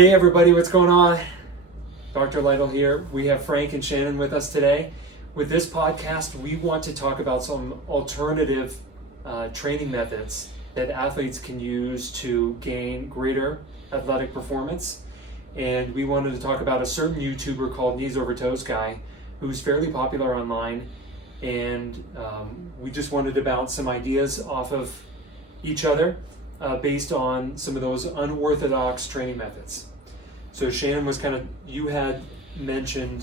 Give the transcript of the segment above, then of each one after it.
Hey everybody, what's going on? Dr. Lytle here. We have Frank and Shannon with us today. With this podcast, we want to talk about some alternative training methods that athletes can use to gain greater athletic performance. And we wanted to talk about a certain YouTuber called KneesOverToesGuy, who's fairly popular online. And we just wanted to bounce some ideas off of each other based on some of those unorthodox training methods. So Shannon was you had mentioned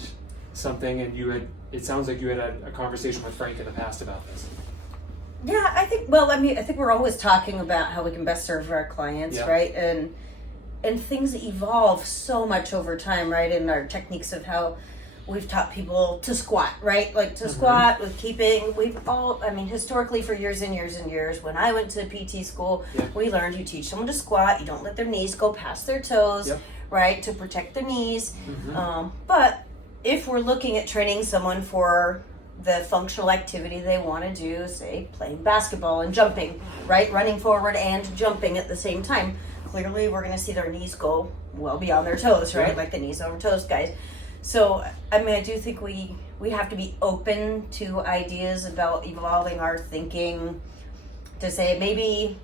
something, and it sounds like you had a conversation with Frank in the past about this. Yeah, I think we're always talking about how we can best serve our clients, right? And things evolve so much over time, right? In our techniques of how we've taught people to squat, right? Like to squat with keeping, historically for years and years and years, when I went to PT school, we learned you teach someone to squat, you don't let their knees go past their toes, right? To protect their knees. But if we're looking at training someone for the functional activity they want to do, say playing basketball and jumping, right? Running forward and jumping at the same time, clearly we're going to see their knees go well beyond their toes, right? Like the knees over toes guys. So, I do think we have to be open to ideas about evolving our thinking to say maybe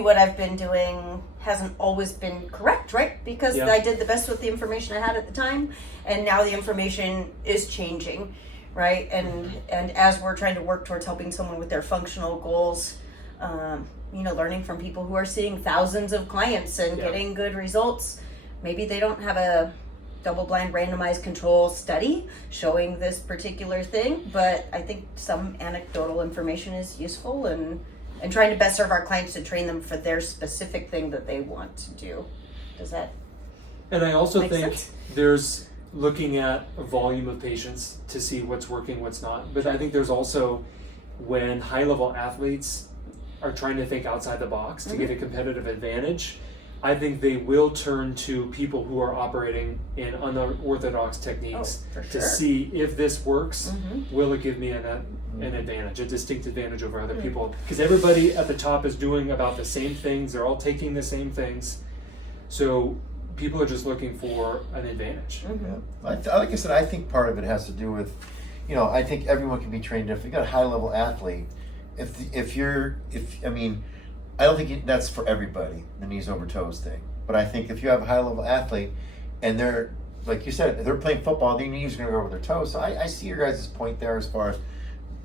what I've been doing hasn't always been correct, right? Because I did the best with the information I had at the time, and now the information is changing, right? And as we're trying to work towards helping someone with their functional goals, learning from people who are seeing thousands of clients and getting good results, maybe they don't have a double-blind randomized control study showing this particular thing, but I think some anecdotal information is useful and trying to best serve our clients to train them for their specific thing that they want to do. Does that And I also make think sense? There's looking at a volume of patients to see what's working, what's not. But I think there's also when high-level athletes are trying to think outside the box to get a competitive advantage, I think they will turn to people who are operating in unorthodox techniques to see if this works. Will it give me an advantage, a distinct advantage over other people? Because everybody at the top is doing about the same things. They're all taking the same things. So people are just looking for an advantage. Like I said, I think part of it has to do with, I think everyone can be trained. If you got a high-level athlete, I don't think that's for everybody, the knees over toes thing. But I think if you have a high-level athlete and they're, like you said, they're playing football, their knees are going to go over their toes. So I see your guys' point there as far as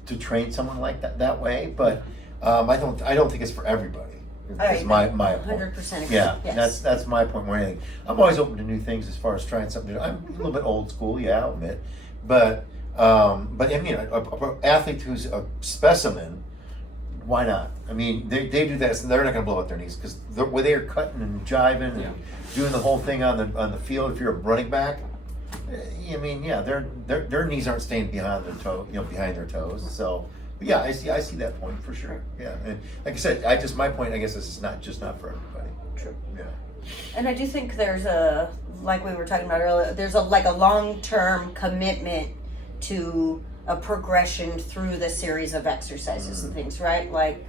to train someone like that way. But I don't think it's for everybody. Is my point. 100% agree. Yeah, yes. that's my point more than anything. I'm always open to new things as far as trying something new. I'm a little bit old school, I'll admit. But an athlete who's a specimen, why not? They do that, so they're not going to blow out their knees because where they are cutting and jiving and doing the whole thing on the field. If you're a running back, their knees aren't staying behind their behind their toes. So, but I see that point for sure. Yeah, and like I said, my point, I guess, is it's not for everybody. True. Yeah. And I do think there's like we were talking about earlier, there's a long-term commitment to a progression through the series of exercises and things, right? Like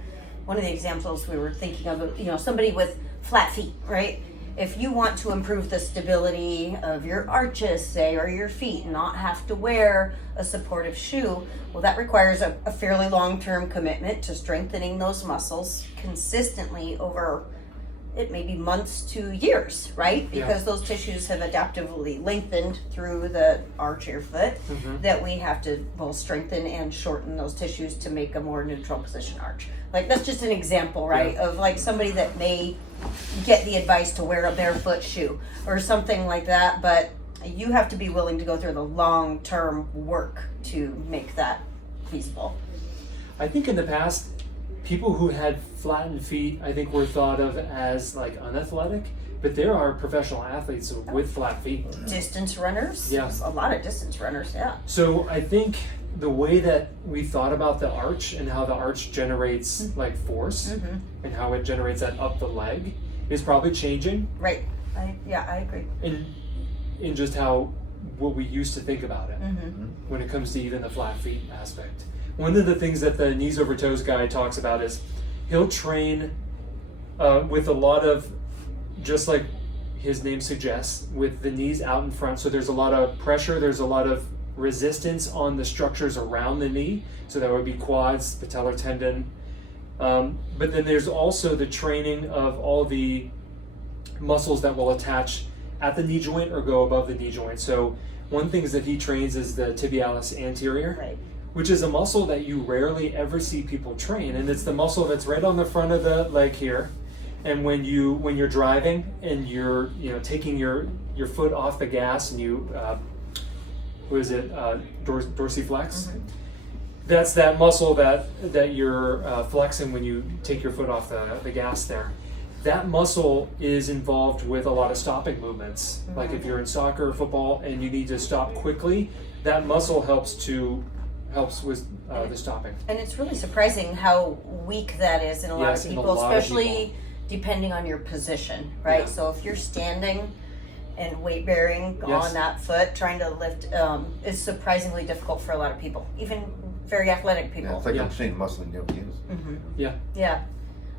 one of the examples we were thinking of, somebody with flat feet, right? If you want to improve the stability of your arches, say, or your feet, not have to wear a supportive shoe, well, that requires a fairly long-term commitment to strengthening those muscles consistently over it may be months to years, right? Because those tissues have adaptively lengthened through the arch of your foot, that we have to both strengthen and shorten those tissues to make a more neutral position arch. Like that's just an example, right? Of like somebody that may get the advice to wear a barefoot shoe or something like that, but you have to be willing to go through the long-term work to make that feasible. I think in the past, people who had flattened feet, I think, were thought of as like unathletic, but there are professional athletes with flat feet. Distance runners? Yes. A lot of distance runners, So I think the way that we thought about the arch and how the arch generates like force and how it generates that up the leg is probably changing. Right. I agree. In just what we used to think about it when it comes to even the flat feet aspect. One of the things that the Knees Over Toes guy talks about is he'll train with a lot of just like his name suggests, with the knees out in front. So there's a lot of pressure, there's a lot of resistance on the structures around the knee. So that would be quads, patellar tendon. But then there's also the training of all the muscles that will attach at the knee joint or go above the knee joint. So one thing that he trains is the tibialis anterior, Right. which is a muscle that you rarely ever see people train, and it's the muscle that's right on the front of the leg here. And when you're driving and you're taking your foot off the gas and you dorsiflex. Mm-hmm. That's that muscle that you're flexing when you take your foot off the gas there. That muscle is involved with a lot of stopping movements. Mm-hmm. Like if you're in soccer or football and you need to stop quickly, that muscle helps with the stopping. And it's really surprising how weak that is in a lot Yes, of in a people, lot of especially people. depending on your position, right? Yeah. So if you're standing and weight bearing Yes. on that foot, trying to lift is surprisingly difficult for a lot of people, even very athletic Yeah, people. it's like Yeah. I'm saying muscle you don't use. Mm-hmm. Yeah. Yeah.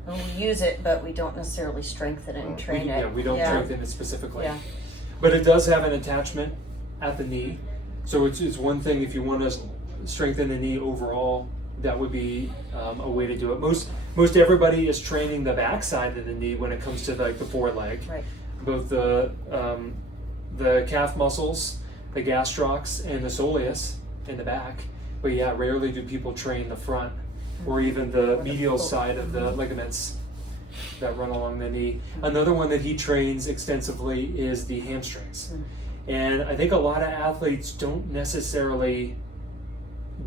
And we use it, but we don't necessarily strengthen it and train it. We don't Yeah. strengthen it specifically. Yeah. But it does have an attachment at the knee. So it's one thing if you want to strengthen the knee overall, that would be a way to do it. Most everybody is training the backside of the knee when it comes to like the foreleg. Right. Both the calf muscles, the gastrocs, and the soleus in the back. But yeah, rarely do people train the front or even the medial side of the ligaments that run along the knee. Another one that he trains extensively is the hamstrings. And I think a lot of athletes don't necessarily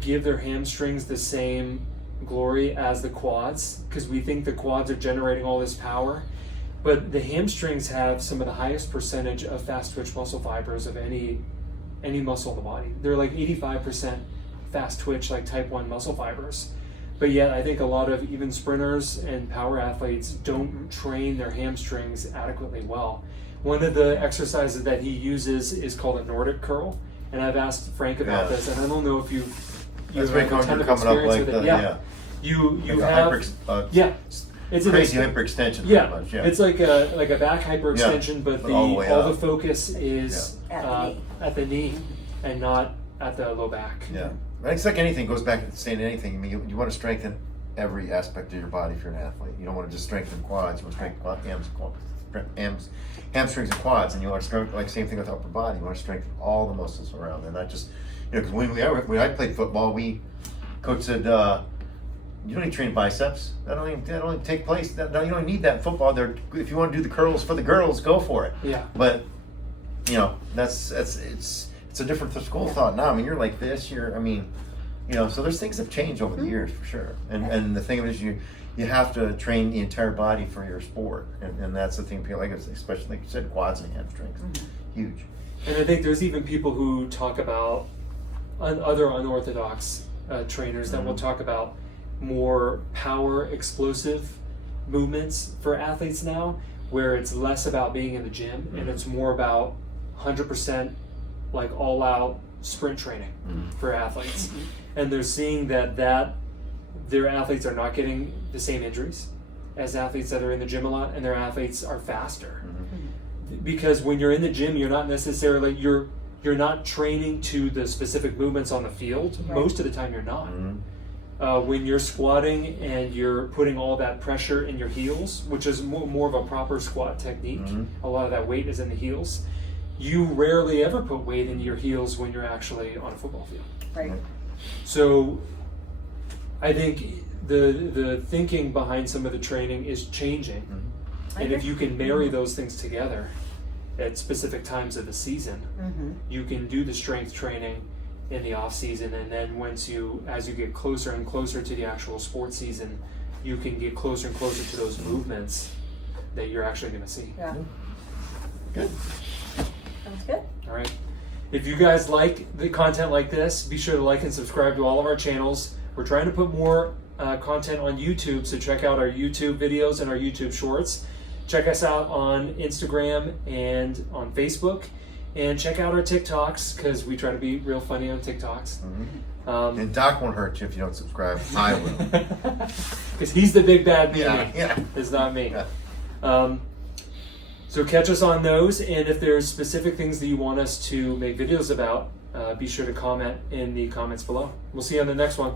give their hamstrings the same glory as the quads because we think the quads are generating all this power. But the hamstrings have some of the highest percentage of fast twitch muscle fibers of any muscle in the body. They're like 85% fast twitch, like type 1 muscle fibers. But yet I think a lot of even sprinters and power athletes don't train their hamstrings adequately well. One of the exercises that he uses is called a Nordic curl. And I've asked Frank about this, and I don't know if you That's have very a common. ton You're of coming up experience like with it. the, Yeah. You like a have it's crazy an hyperextension. yeah, Pretty much, yeah. it's like a back hyperextension, but But all the way all up. the focus is Yeah. at the knee and not at the low back. Yeah, it's like anything. Goes back to saying anything. I mean, you want to strengthen every aspect of your body if you're an athlete. You don't want to just strengthen quads. You want to strengthen hamstrings and quads, and you want to strengthen like same thing with upper body. You want to strengthen all the muscles around, and not just because when I played football, coach said you don't need to train biceps. That don't even take place. You don't need that in football. If you want to do the curls for the girls, go for it. Yeah. But it's a different school of thought now. I mean, you're like this. So there's things that have changed over the years for sure. And the thing of it is you have to train the entire body for your sport, and that's the thing. Like especially like you said, quads and hamstrings, huge. And I think there's even people who talk about other unorthodox trainers that will talk about more power, explosive movements for athletes now, where it's less about being in the gym and it's more about 100% like all-out sprint training for athletes. And they're seeing that their athletes are not getting the same injuries as athletes that are in the gym a lot, and their athletes are faster. Because when you're in the gym, you're not necessarily you're not training to the specific movements on the field. Right. Most of the time you're not. When you're squatting and you're putting all that pressure in your heels, which is more of a proper squat technique, a lot of that weight is in the heels. You rarely ever put weight into your heels when you're actually on a football field. Right. So I think the thinking behind some of the training is changing. And if you can marry those things together at specific times of the season, you can do the strength training in the off season, and then as you get closer and closer to the actual sports season, you can get closer and closer to those movements that you're actually going to see. Yeah. Good. Sounds good. All right. If you guys like the content like this, be sure to like and subscribe to all of our channels. We're trying to put more content on YouTube, so check out our YouTube videos and our YouTube shorts. Check us out on Instagram and on Facebook. And check out our TikToks, because we try to be real funny on TikToks. And Doc won't hurt you if you don't subscribe. I will. Because he's the big bad meanie. Yeah. It's not me. Yeah. So catch us on those, and if there's specific things that you want us to make videos about, be sure to comment in the comments below. We'll see you on the next one.